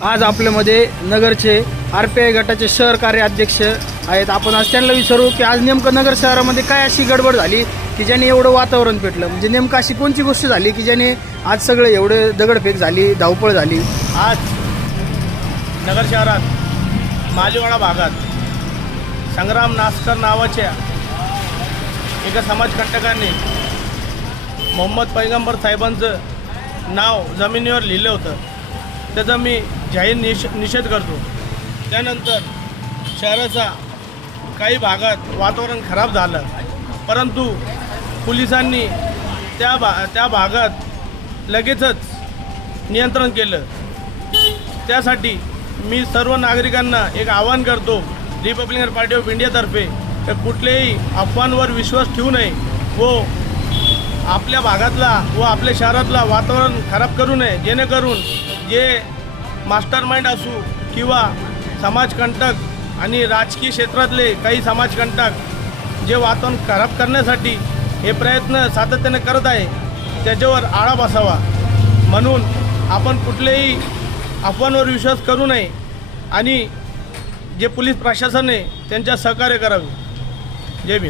आज आपल्यामध्ये नगरचे RPI गटाचे शहर कार्य अध्यक्ष आहेत। आपण आज त्यांना विचारू की आज नेमकं नगर शहरामध्ये काय अशी गडबड झाली की ज्याने एवढं वातावरण पेटलं, म्हणजे नेमकं अशी कोणती गोष्ट झाली की ज्याने आज सगळे एवढे दगडफेक झाली, धावपळ झाली। आज नगर शहरात मालीवाडा भागात संग्राम नास्कर नावाच्या एका समाजकंटकाने मोहम्मद पैगंबर साहेबांचं नाव जमिनीवर लिहिलं होतं। त्याचा मी जाहीर निषेध करतो। त्यानंतर शहराचा काही भागात वातावरण खराब झालं, परंतु पोलिसांनी त्या भागात लगेचच नियंत्रण केलं। त्यासाठी मी सर्व नागरिकांना एक आवाहन करतो, रिपब्लिकन पार्टी ऑफ इंडियातर्फे, तर कुठल्याही अफवांवर विश्वास ठेवू नये व आपल्या भागातला व आपल्या शहरातला वातावरण खराब करू नये, जेणेकरून जे मास्टर माइंड असू किंवा समाजकंटक आणि राजकीय क्षेत्रातले काही समाजकंटक जे वातावरण खराब करण्यासाठी हे प्रयत्न सातत्याने करत आहे, त्याच्यावर आळा बसावा। म्हणून आपण कुठलेही अफवांवर विश्वास करू नये आणि जे पोलीस प्रशासन आहे त्यांच्या सहकार्य करावे। जय भीम।